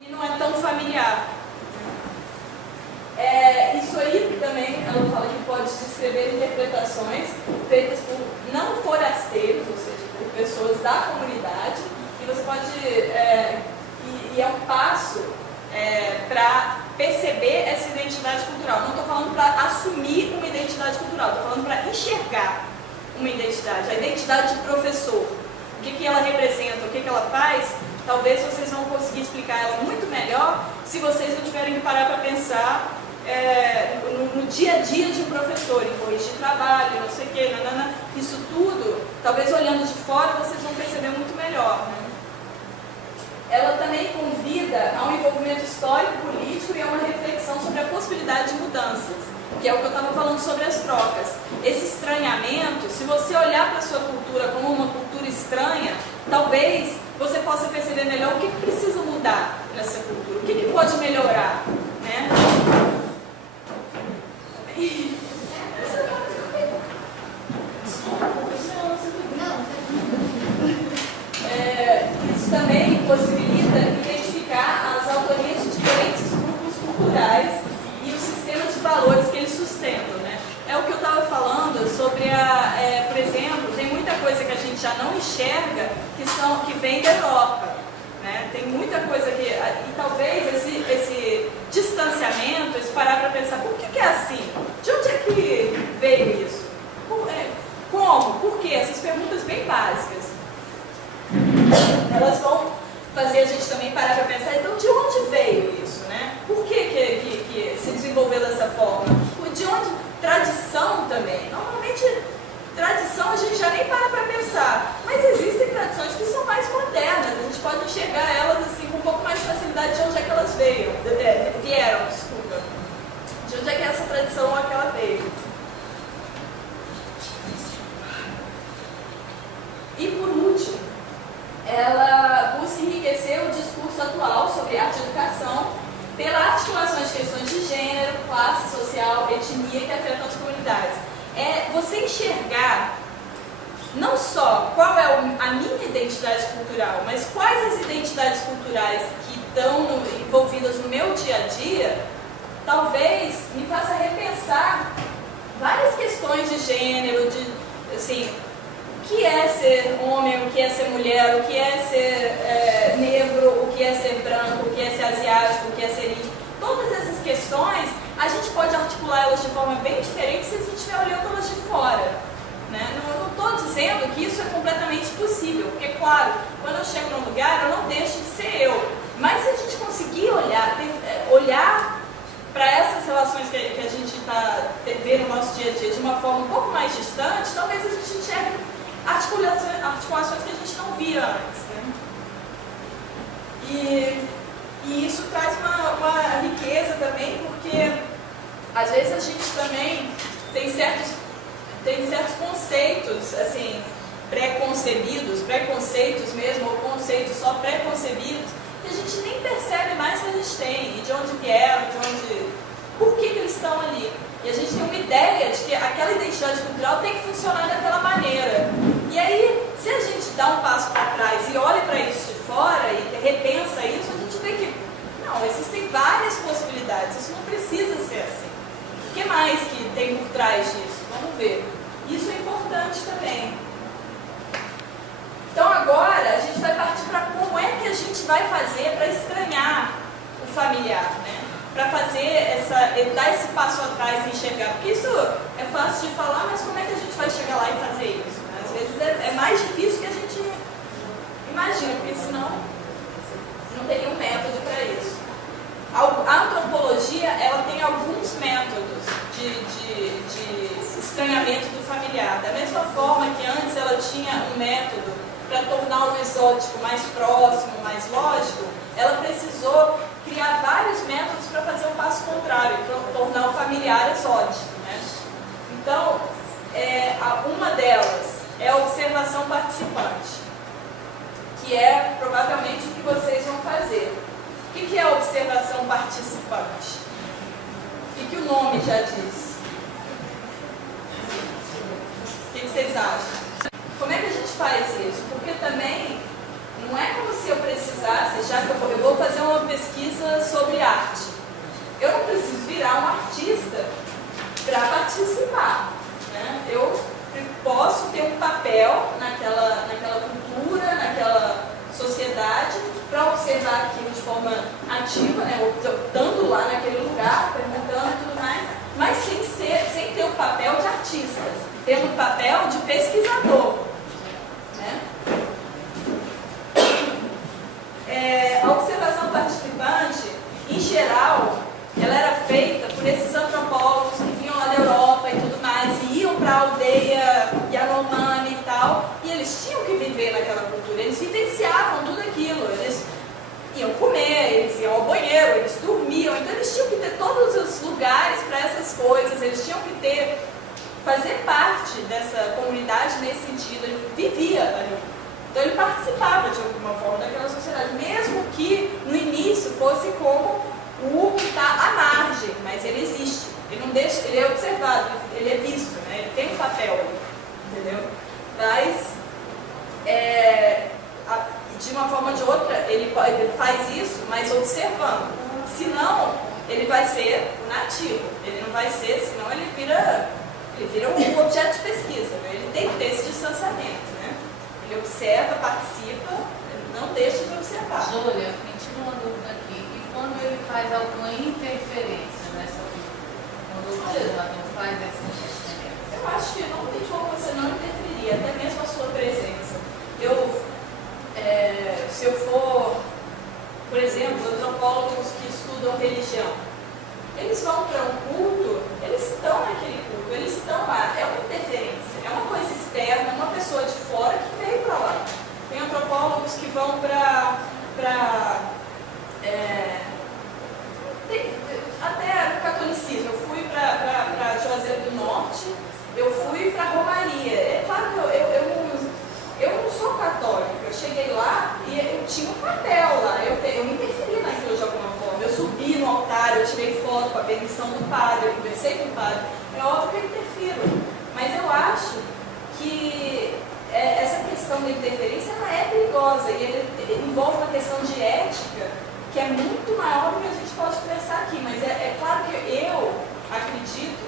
e não é tão familiar. Isso aí também, ela fala que pode descrever interpretações feitas por não forasteiros, ou seja, por pessoas da comunidade, e você pode, e é um passo para perceber essa identidade cultural. Não estou falando para assumir uma identidade cultural, estou falando para enxergar uma identidade, a identidade de professor. O que ela representa, o que ela faz, talvez vocês vão conseguir explicar ela muito melhor se vocês não tiverem que parar para pensar no dia a dia de um professor, em corrigir trabalho, não sei o que, nanana, isso tudo, talvez olhando de fora vocês vão perceber muito melhor, né? Ela também convida a um envolvimento histórico, político e a uma reflexão sobre a possibilidade de mudanças, que é o que eu estava falando sobre as trocas. Esse estranhamento, se você olhar para a sua cultura como uma cultura estranha, talvez você possa perceber melhor o que precisa mudar nessa cultura, o que pode melhorar, né? Isso também possibilita identificar as autorias de diferentes grupos culturais e o sistema de valores que eles sustentam, né? É o que eu estava falando sobre por exemplo, tem muita coisa que a gente já não enxerga que vem da Europa, né? Tem muita coisa que, e talvez esse distanciamento, esse parar para pensar, por que é assim? De onde é que veio isso? Como? Por quê? Essas perguntas bem básicas. Elas vão fazer a gente também parar para pensar, então de onde veio isso, né? Por que se desenvolveu dessa forma? De onde? Tradição também. Normalmente, tradição a gente já nem para pensar, mas existem tradições que são mais modernas, a gente pode enxergar elas assim com um pouco mais de facilidade de onde é que elas vieram, desculpa. De onde é que essa tradição aquela veio. E por último, ela busca enriquecer o discurso atual sobre arte e educação pela articulação de questões de gênero, classe social, etnia que afetam as comunidades. Você enxergar não só qual é a minha identidade cultural, mas quais as identidades culturais que estão envolvidas no meu dia a dia, talvez me faça repensar várias questões de gênero, assim, o que é ser homem, o que é ser mulher, o que é ser negro, o que é ser branco, o que é ser asiático, o que é ser índio. Todas essas questões, a gente pode articular elas de forma bem diferente se a gente estiver olhando elas de fora, né? Não estou dizendo que isso é completamente possível, porque, claro, quando eu chego num lugar, eu não deixo de ser eu. Mas se a gente conseguir olhar para essas relações que a gente está vendo no nosso dia a dia de uma forma um pouco mais distante, talvez a gente enxergue articulações que a gente não via antes, né? E isso traz uma riqueza também, porque às vezes a gente também tem certos conceitos, assim, preconceitos mesmo, ou conceitos só preconcebidos, que a gente nem percebe mais que a gente tem, e de onde vieram, por que eles estão ali. E a gente tem uma ideia de que aquela identidade cultural tem que funcionar daquela maneira. E aí, se a gente dá um passo para trás e olha para isso de fora e repensa isso, a gente vê que não, existem várias possibilidades, isso não precisa ser assim. O que mais que tem por trás disso? Vamos ver. Isso é importante também. Então agora a gente vai partir para como é que a gente vai fazer para estranhar o familiar, né? Para fazer dar esse passo atrás e enxergar, porque isso é fácil de falar, mas como é que a gente vai chegar lá e fazer isso? Né? Às vezes é mais difícil que a gente imagina, porque senão não teria um método para isso. A antropologia, ela tem alguns métodos de estranhamento do familiar. Da mesma forma que antes ela tinha um método para tornar o exótico mais próximo, mais lógico, ela precisou criar vários métodos para fazer o passo contrário, para tornar o familiar exótico, né? Então, uma delas é a observação participante, que é provavelmente o que vocês vão fazer. O que é a observação participante? O que o nome já diz? O que vocês acham? Como é que a gente faz isso? Porque também Não é como se eu precisasse, já que eu vou fazer uma pesquisa sobre arte. Eu não preciso virar um artista para participar, né? Eu posso ter um papel naquela cultura, naquela sociedade, para observar aquilo de forma ativa, né? Estando lá naquele lugar, perguntando e tudo mais, mas sem ter o papel de artista, tendo o papel de pesquisador, né? A observação participante, em geral, ela era feita por esses antropólogos que vinham lá da Europa e tudo mais, e iam para a aldeia Yanomami e tal, e eles tinham que viver naquela cultura, eles vivenciavam tudo aquilo, eles iam comer, eles iam ao banheiro, eles dormiam, então eles tinham que ter todos os lugares para essas coisas, eles tinham que fazer parte dessa comunidade nesse sentido, ele vivia ali. Então ele participava de alguma forma daquela sociedade, mesmo que no início fosse como o que está à margem, mas ele existe, ele não deixa, ele é observado, ele é visto, né? Ele tem um papel ali, entendeu? Mas de uma forma ou de outra ele faz isso, mas observando, senão ele vai ser o nativo, ele não vai ser, senão ele vira um objeto de pesquisa, né? Ele tem que ter esse distanciamento, né? Ele observa, participa, não deixa de observar. Júlia, me tira uma dúvida aqui. E quando ele faz alguma interferência nessa cultura? Quando o observador faz essa interferência? Eu acho que não tem como você não interferir, até mesmo a sua presença. Se eu for, por exemplo, antropólogos que estudam religião, eles vão para um culto, eles estão naquele culto, eles estão lá, é uma interferência, é uma coisa externa, uma pessoa de fora que veio para lá. Tem antropólogos que vão até o catolicismo, eu fui para Juazeiro do Norte, eu fui para Romaria. É claro que eu não sou católica, eu cheguei lá e eu tinha um papel lá, eu me interferi naquilo de alguma forma, eu subi no altar, eu tirei foto com a permissão do padre, eu conversei com o padre, é óbvio que eu interfiro, mas eu acho que essa questão da interferência ela é perigosa e ele envolve uma questão de ética que é muito maior do que a gente pode pensar aqui, mas é claro que eu acredito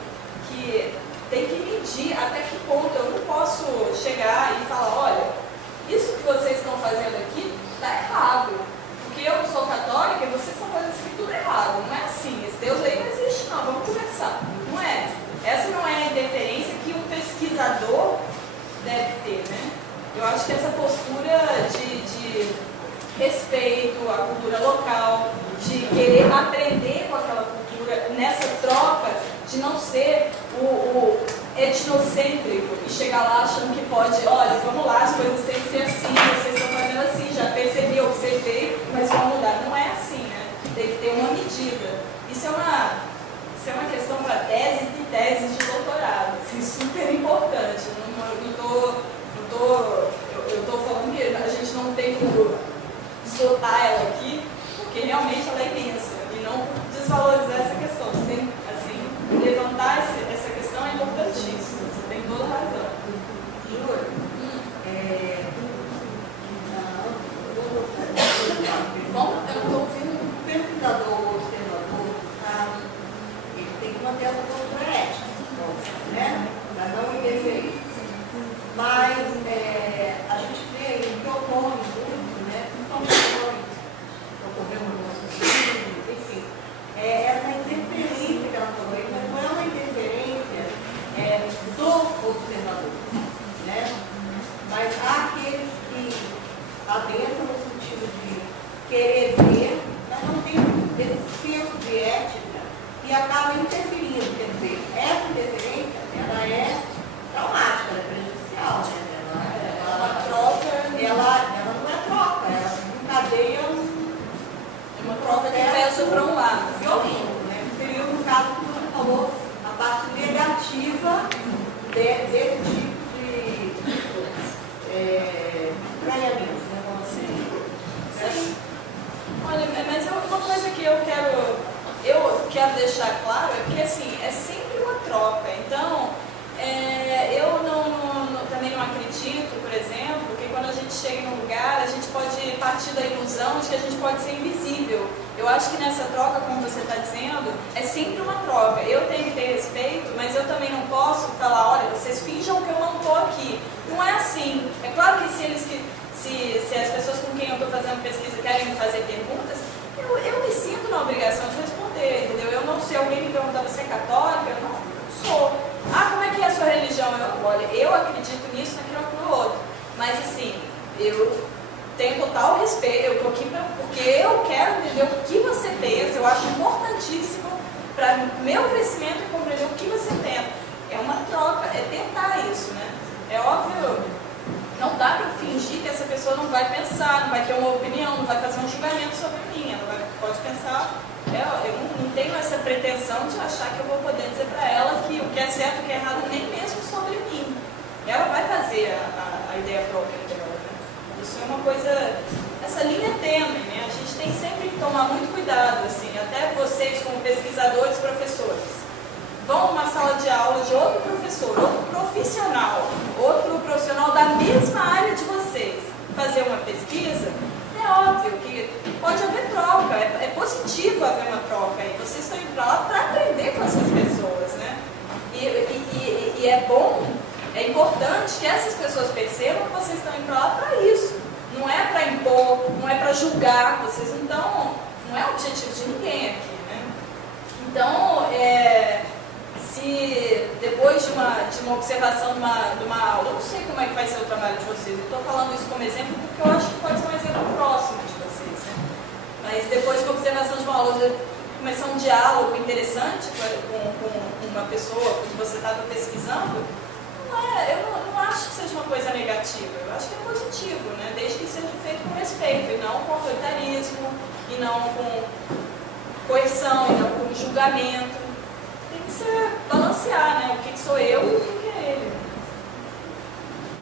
que tem que medir até que ponto. Eu não posso chegar e falar, olha, isso que vocês estão fazendo aqui está errado, porque eu não sou católica e vocês estão fazendo isso tudo errado. Não é assim, esse Deus aí não existe não, vamos conversar. Não é. Essa não é a interferência que um pesquisador deve ter, né? Eu acho que essa postura de respeito à cultura local, de querer aprender com aquela cultura, nessa troca, de não ser o etnocêntrico e chegar lá achando que pode, olha, vamos lá, as coisas têm que ser assim, vocês estão fazendo assim, já percebi, observei, mas vamos mudar. Não é assim, né? Tem que ter uma medida. Isso é uma questão para teses e teses de doutorado, assim, super importante. Eu estou falando que a gente não tem como esgotar ela aqui, porque realmente ela é imensa, e não desvalorizar essa questão. Você tem, assim, levantar essa questão é importantíssima, você tem toda a razão. Júlia, Bom, eu não estou ouvindo. o pesquisador ou observador, ele tem que manter essa postura ética, né? Para não interferir. Mas a gente vê que ocorre muito, né? Principalmente ocorreu no nosso filho, enfim, essa interferência que ela falou, mas não é uma interferência do observador, né? Mas há aqueles que adentram no sentido de querer ver, mas não tem esse senso de ética e acaba interferindo. Quer dizer, essa interferência, ela é traumática, ela é prejudicial, né? Ela não é troca, ela encadeia Uma troca que pesa para um lado. violento, né? Seria no caso que você falou, a parte negativa desse tipo de estranhamento, né? Como assim? Sim. Olha, mas uma coisa que eu quero deixar claro é que assim, é sempre uma troca. Então, eu também não acredito, por exemplo, que quando a gente chegue num lugar, a gente pode partir da ilusão de que a gente pode ser invisível. Eu acho que nessa troca, como você está dizendo, é sempre uma troca. Eu tenho que ter respeito, mas eu também não posso falar, olha, vocês finjam que eu não estou aqui. Não é assim. É claro que se as pessoas com quem eu estou fazendo pesquisa querem me fazer perguntas, eu me sinto na obrigação de responder, entendeu? Eu não sei, alguém me perguntar, você é católica? Eu não sou. Ah, como é que é a sua religião? Olha, eu acredito nisso, naquilo, naquilo outro. Mas assim, eu tenho total respeito, eu estou aqui porque eu quero entender o que você pensa, eu acho importantíssimo para meu crescimento e compreender o que você pensa. É uma troca, é tentar isso, né? É óbvio, não dá para fingir que essa pessoa não vai pensar, não vai ter uma opinião, não vai fazer um julgamento sobre mim, ela pode pensar. Eu não tenho essa pretensão de achar que eu vou poder dizer para ela que o que é certo e o que é errado, nem mesmo sobre mim. Ela vai fazer a ideia própria dela, né? Isso é uma coisa, essa linha é tênue, né? A gente tem sempre que tomar muito cuidado, assim, até vocês como pesquisadores, professores. Vão numa sala de aula de outro professor, outro profissional da mesma área de vocês, fazer uma pesquisa, é óbvio que pode haver troca, é positivo haver uma troca, e vocês estão indo para lá para aprender com essas pessoas, né? E é bom, é importante que essas pessoas percebam que vocês estão indo para lá para isso. Não é para impor, não é para julgar, vocês não é o objetivo de ninguém aqui, né? Então, se depois de uma observação de uma aula, eu não sei como é que vai ser o trabalho de vocês, eu estou falando isso como exemplo porque eu acho que pode ser um exemplo próximo de vocês, né? Mas depois de uma observação de uma aula, começar um diálogo interessante com uma pessoa que você estava pesquisando, eu não acho que seja uma coisa negativa, eu acho que é positivo, né? Desde que seja feito com respeito, e não com autoritarismo, e não com coerção, e não com julgamento. Tem que ser balancear, né? O que sou eu e o que é ele.